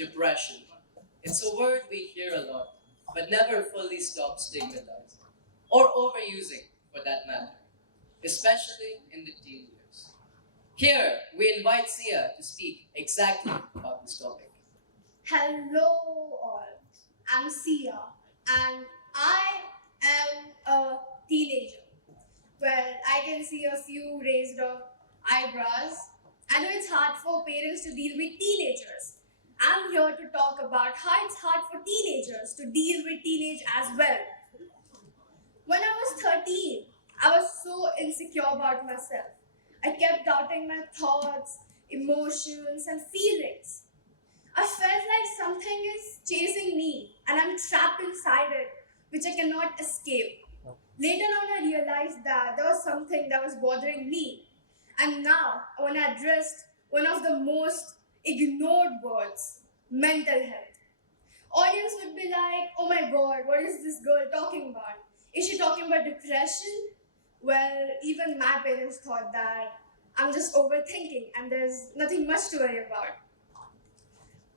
Depression. It's a word we hear a lot, but never fully stop stigmatizing, or overusing for that matter, especially in the teen years. Here, we invite Sia to speak exactly about this topic. Hello, all. I'm Sia, and I am a teenager. Well, I can see a few raised eyebrows. I know it's hard for parents to deal with teenagers. I'm here to talk about how it's hard for teenagers to deal with teenage as well. When I was 13, I was so insecure about myself. I kept doubting my thoughts, emotions, and feelings. I felt like something is chasing me and I'm trapped inside it, which I cannot escape. Later on, I realized that there was something that was bothering me. And now, when I addressed one of the most ignored words, mental health. Audience would be like, oh my god, what is this girl talking about? Is she talking about depression? Well, even my parents thought that I'm just overthinking and there's nothing much to worry about.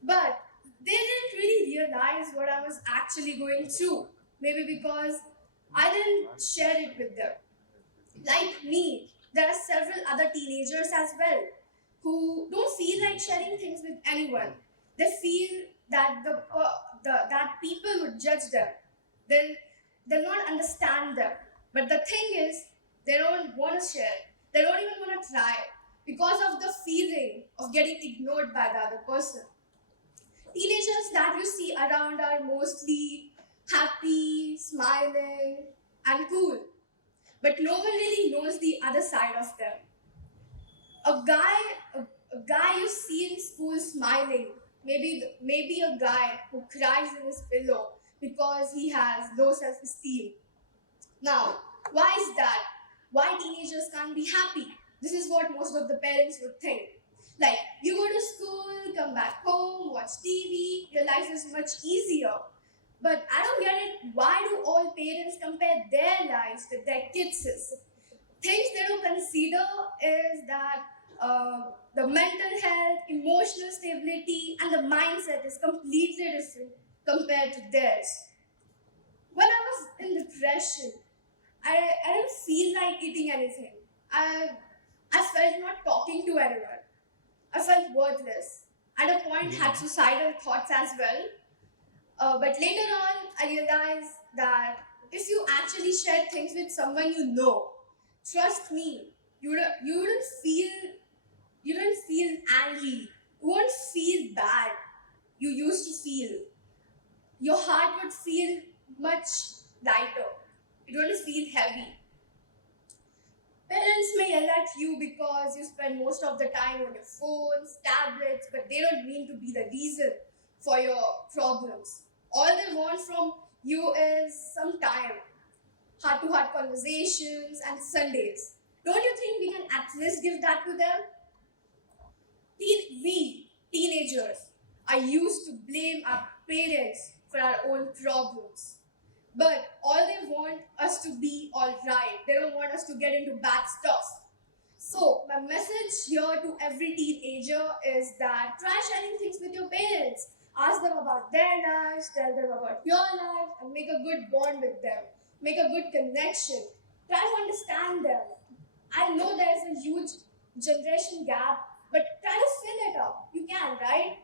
But they didn't really realize what I was actually going through. Maybe because I didn't share it with them. Like me, there are several other teenagers as well who don't feel like sharing things with anyone. They feel that that people would judge them. They'll they'll not understand them. But the thing is, they don't want to share. They don't even want to try because of the feeling of getting ignored by the other person. Teenagers that you see around are mostly happy, smiling, and cool. But no one really knows the other side of them. A guy, a guy you see in school smiling, maybe a guy who cries in his pillow because he has low self-esteem. Now, why is that? Why teenagers can't be happy? This is what most of the parents would think. Like, you go to school, come back home, watch TV, your life is much easier. But I don't get it. Why do all parents compare their lives with their kids'? Things they don't consider is that the mental health, emotional stability, and the mindset is completely different compared to theirs. When I was in depression, I didn't feel like eating anything. I, I felt not talking to anyone. I felt worthless. At a point, had suicidal thoughts as well. But later on, I realized that if you actually share things with someone you know, trust me, you wouldn't feel angry. You won't feel bad. You used to feel. Your heart would feel much lighter. It wouldn't feel heavy. Parents may yell at you because you spend most of the time on your phones, tablets, but they don't mean to be the reason for your problems. All they want from you is some time, heart to heart conversations, and Sundays. Don't you think we can at least give that to them? We, teenagers, are used to blame our parents for our own problems. But all they want us to be alright. They don't want us to get into bad stuff. So, my message here to every teenager is that try sharing things with your parents. Ask them about their lives, tell them about your life, and make a good bond with them. Make a good connection. Try to understand them. I know there's a huge generation gap, but try to fill it up. You can, right?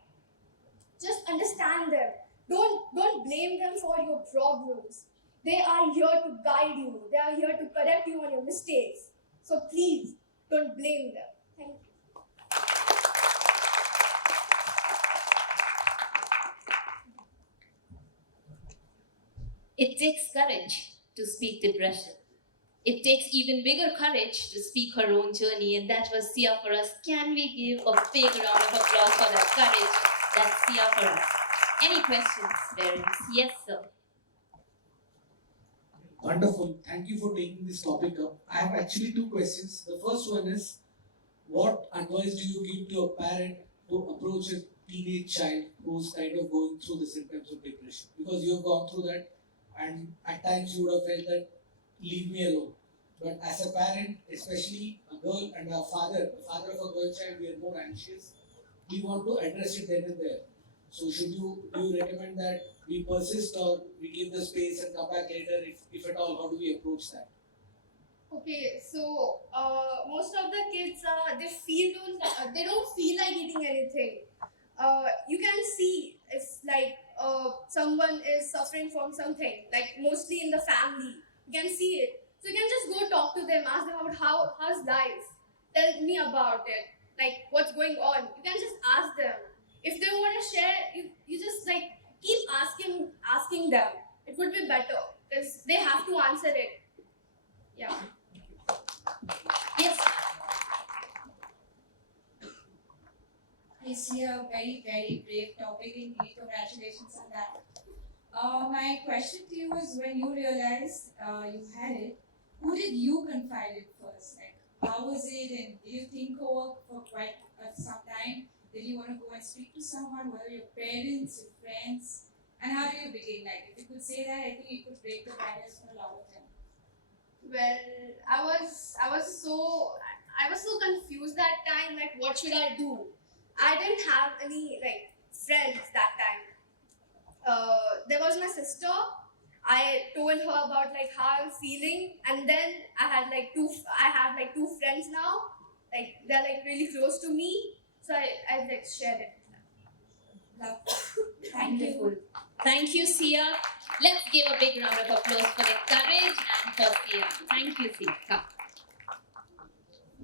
Just understand them. Don't blame them for your problems. They are here to guide you. They are here to correct you on your mistakes. So please don't blame them. Thank you. It takes courage to speak depression. It takes even bigger courage to speak her own journey, and that was Sia for us. Can we give a big round of applause for that courage? That's Sia for us. Any questions, parents? Yes, sir. Wonderful. Thank you for taking this topic up. I have actually two questions. The first one is, what advice do you give to a parent to approach a teenage child who's kind of going through the symptoms of depression? Because you have gone through that, and at times you would have felt that, leave me alone. But as a parent, especially a girl and a father of a girl child, we are more anxious. We want to address it then and there. So do you recommend that we persist or we give the space and come back later? If at all, how do we approach that? Okay, so most of the kids they don't feel like eating anything. You can see if like someone is suffering from something, like mostly in the family. You can see it. So you can just go talk to them, ask them about how's life. Tell me about it, like what's going on. You can just ask them. If they want to share, you just like keep asking them. It would be better because they have to answer it. Yeah. Yes. I see a very, very brave topic indeed. Congratulations on that. My question to you is when you realized you had it, who did you confide it first? Like, how was it, and did you think over for quite some time? Did you want to go and speak to someone, whether your parents, your friends? And how do you begin? Like, if you could say that, I think you could break the barriers for a lot of them. Well, I was so confused that time. Like, what should I do? I didn't have any like friends that time. There was my sister. I told her about like how I'm feeling, and then I have like two friends now. Like they're like really close to me, so I like shared it. Love. Thank you. Wonderful. Thank you, Sia. Let's give a big round of applause for their courage and for Sia. Thank you, Sia. Come.